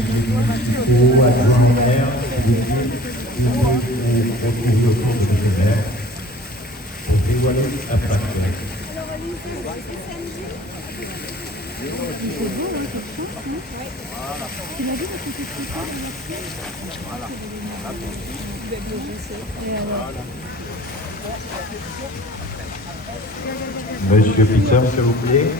Au adjoint au maire, retrouver autour de M. le maire pour dévoiler la plaque. Monsieur Peter, s'il vous plaît.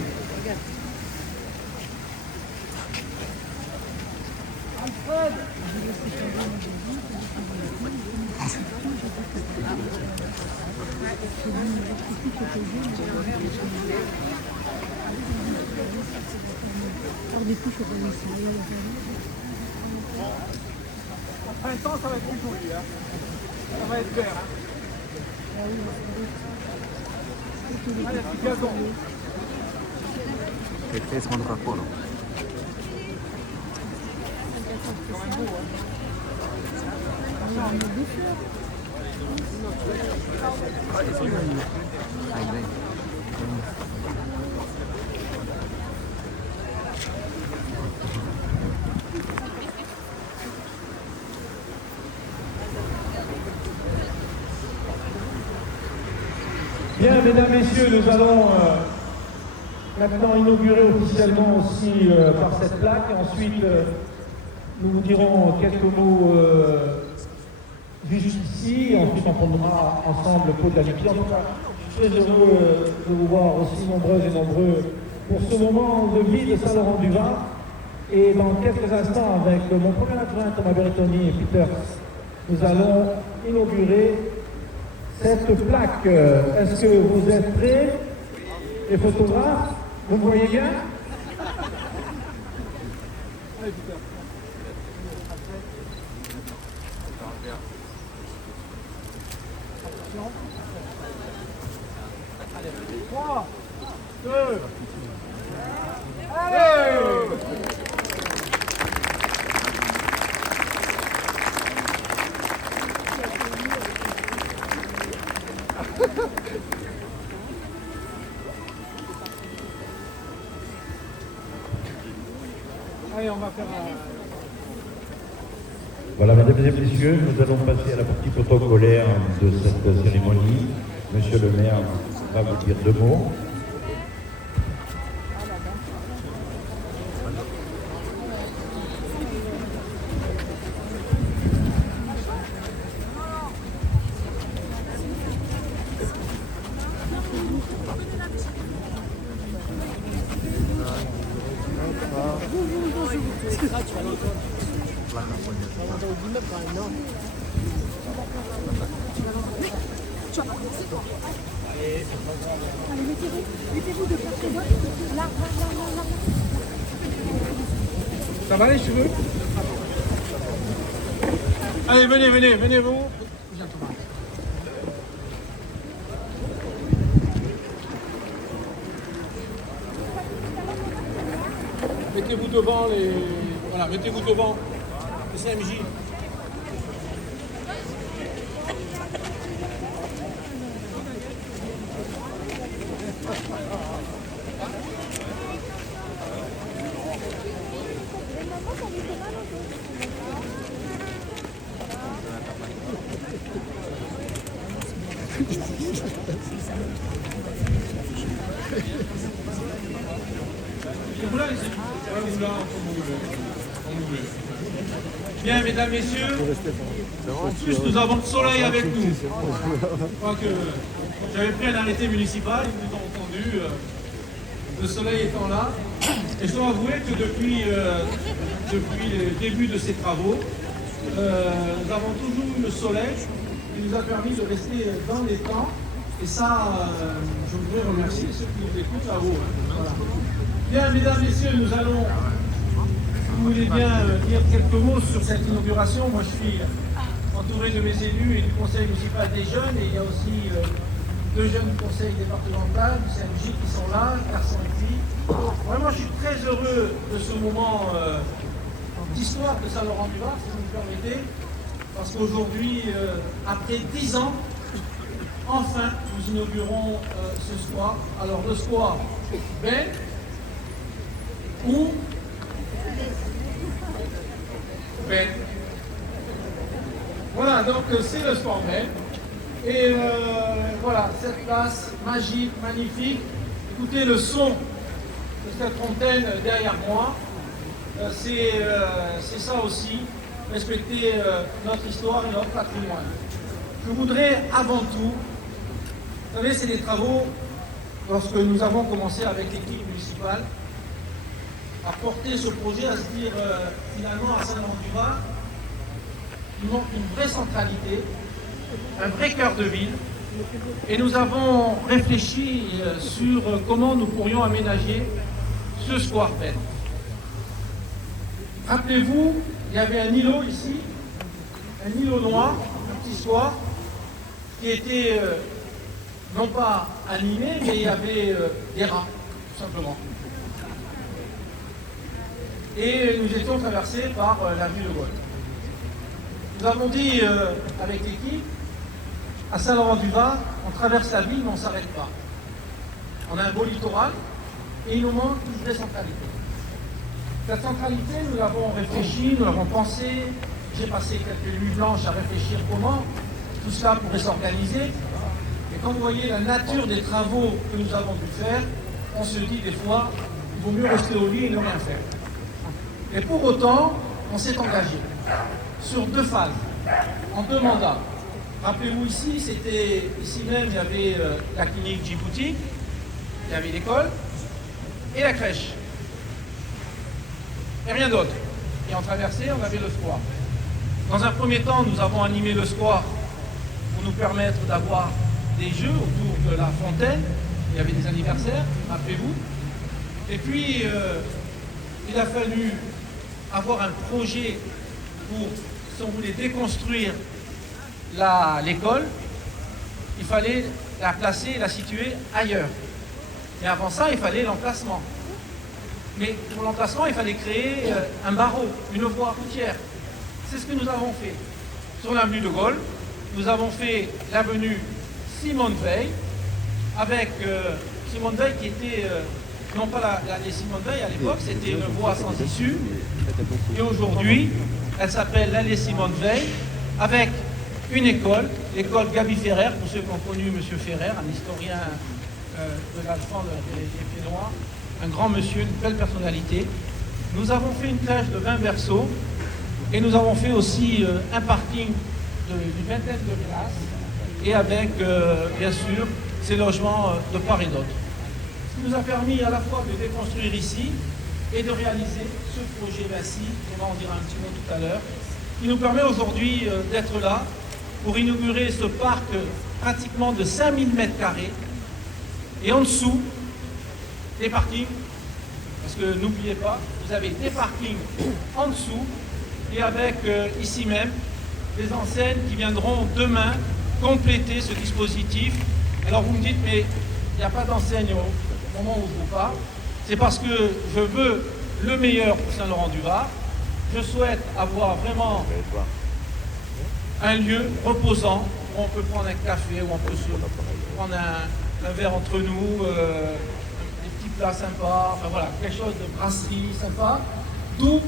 Après un temps, ça va être plus joli, hein. Ça va être vert. Hein. Allez, petit gazon. Este es un raporo. Bien, mesdames, messieurs, nous allons maintenant inaugurer officiellement aussi par cette plaque. Ensuite, nous vous dirons quelques mots juste ici. Ensuite, on prendra ensemble le pot de l'amitié. En tout cas, je suis très heureux de vous voir aussi nombreuses et nombreux pour ce moment de vie de Saint-Laurent-du-Var. Et dans quelques instants, avec mon premier adjoint, Thomas Bertoni et Peter, nous allons inaugurer cette plaque. Est-ce que vous êtes prêts? Les photographes, vous me voyez bien? Allez, Peter. Allez, 3, 2, allez! Allez, on va faire Voilà, mesdames et messieurs, nous allons passer à la partie protocolaire de cette cérémonie. Monsieur le maire va vous dire 2 mots. Mettez-vous de part et d'autre. Là. Ça va les cheveux? Allez, venez vous. Viens, Thomas. Mettez-vous devant les. Voilà, mettez-vous devant les CMJ. Bien, mesdames, messieurs, en plus nous avons le soleil avec nous. Je crois que j'avais pris un arrêté municipal, ils nous ont entendu, le soleil étant là. Et je dois avouer que depuis le début de ces travaux, nous avons toujours eu le soleil qui nous a permis de rester dans les temps. Et ça, je voudrais remercier ceux qui nous écoutent là-haut. Voilà. Bien, mesdames, messieurs, nous allons, si vous voulez bien, dire quelques mots sur cette inauguration. Moi, je suis entouré de mes élus et du conseil municipal des jeunes. Et il y a aussi 2 jeunes du conseil départemental, du CMJ qui sont là, garçons et filles. Vraiment, je suis très heureux de ce moment d'histoire de Saint-Laurent-du-Var, si vous me permettez. Parce qu'aujourd'hui, après 10 ans, enfin, nous inaugurons ce square. Alors, le square Ben, où peine. Voilà, donc c'est le sport même. Et voilà, cette place magique, magnifique. Écoutez le son de cette fontaine derrière moi. C'est ça aussi, respecter notre histoire et notre patrimoine. Je voudrais avant tout, vous savez, c'est des travaux, lorsque nous avons commencé avec l'équipe municipale, à porter ce projet, à se dire finalement à Saint-Laurent-du-Var, il manque une vraie centralité, un vrai cœur de ville, et nous avons réfléchi sur comment nous pourrions aménager ce square Penn. Rappelez-vous, il y avait un îlot ici, un îlot noir, un petit square, qui était non pas animé, mais il y avait des rats, tout simplement. Et nous étions traversés par la rue de Gaulle. Nous avons dit avec l'équipe, à Saint-Laurent-du-Var, on traverse la ville, mais on ne s'arrête pas. On a un beau littoral et il nous manque une vraie centralité. Cette centralité, nous l'avons réfléchi, nous l'avons pensé. J'ai passé quelques nuits blanches à réfléchir comment tout cela pourrait s'organiser. Et quand vous voyez la nature des travaux que nous avons dû faire, on se dit des fois, il vaut mieux rester au lit et ne rien faire. Et pour autant, on s'est engagé sur 2 phases, en 2 mandats. Rappelez-vous ici, ici même, il y avait la clinique Djibouti, il y avait l'école et la crèche. Et rien d'autre. Et en traversée, on avait le square. Dans un premier temps, nous avons animé le square pour nous permettre d'avoir des jeux autour de la fontaine. Il y avait des anniversaires, rappelez-vous. Et puis, il a fallu avoir un projet pour, si on voulait déconstruire l'école, il fallait la placer, la situer ailleurs. Mais avant ça, il fallait l'emplacement. Mais pour l'emplacement, il fallait créer un barreau, une voie routière. C'est ce que nous avons fait. Sur l'avenue de Gaulle, nous avons fait l'avenue Simone Veil, avec Simone Veil qui était, non pas l'allée Simone Veil à l'époque, c'était une voie sans issue. Et aujourd'hui, elle s'appelle l'allée Simone Veil, avec une école, l'école Gaby Ferrer, pour ceux qui ont connu M. Ferrer, un historien de l'Alphand des Pieds Noirs, un grand monsieur, une belle personnalité. Nous avons fait une crèche de 20 berceaux et nous avons fait aussi un parking d'une vingtaine de places et avec, bien sûr, ces logements de part et d'autre. Ce qui nous a permis à la fois de déconstruire ici et de réaliser ce projet Vinci, on va en dire un petit mot tout à l'heure, qui nous permet aujourd'hui d'être là pour inaugurer ce parc pratiquement de 5000 m². Et en dessous, des parkings, parce que n'oubliez pas, vous avez des parkings en dessous et avec ici même des enseignes qui viendront demain compléter ce dispositif. Alors vous me dites, mais il n'y a pas d'enseigne au moment où je vous parle. C'est parce que je veux le meilleur pour Saint-Laurent-du-Var. Je souhaite avoir vraiment un lieu reposant où on peut prendre un café, où on peut se prendre un verre entre nous, des petits plats sympas, enfin voilà, quelque chose de brasserie sympa. D'où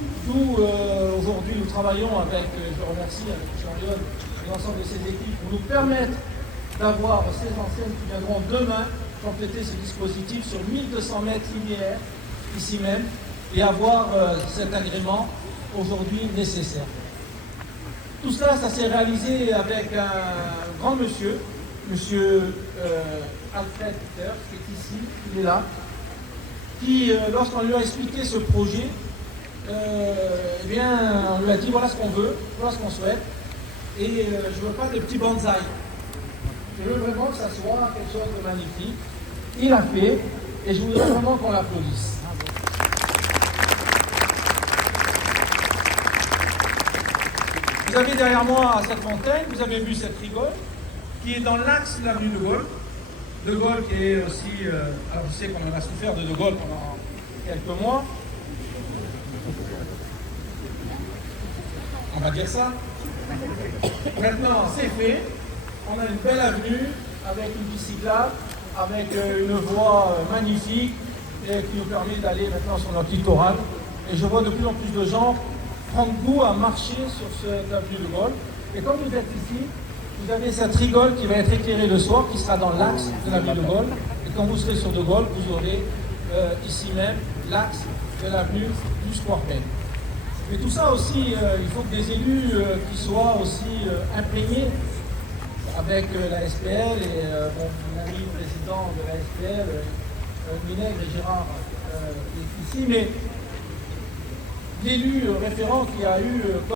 aujourd'hui nous travaillons avec, je remercie avec Jean-Léon et l'ensemble de ses équipes pour nous permettre d'avoir ces enseignes qui viendront demain compléter ce dispositif sur 1200 mètres linéaires ici même et avoir cet agrément aujourd'hui nécessaire. Tout cela, ça s'est réalisé avec un grand monsieur, monsieur Alfred Peter, qui est ici, il est là, qui, lorsqu'on lui a expliqué ce projet, eh bien, on lui a dit voilà ce qu'on veut, voilà ce qu'on souhaite, et je ne veux pas de petits bonsaïs. Je veux vraiment que ça soit quelque chose de magnifique. Il a fait, et je voudrais vraiment qu'on l'applaudisse. Vous avez derrière moi cette fontaine, vous avez vu cette rigole, qui est dans l'axe de l'avenue de Gaulle. De Gaulle qui est aussi, alors je sais qu'on en a souffert de Gaulle pendant quelques mois. On va dire ça. Maintenant, c'est fait. On a une belle avenue avec une piste cyclable, avec une voie magnifique et qui nous permet d'aller maintenant sur notre littoral. Et je vois de plus en plus de gens prendre goût à marcher sur cette avenue de Gaulle. Et quand vous êtes ici, vous avez cette rigole qui va être éclairée le soir, qui sera dans l'axe de l'avenue de Gaulle. Et quand vous serez sur de Gaulle, vous aurez ici même l'axe de l'avenue du Square Pen. Mais tout ça aussi, il faut que des élus qui soient aussi imprégnés avec la SPL et mon ami président de la SPL, Minègre et Gérard est ici, mais l'élu référent qui a eu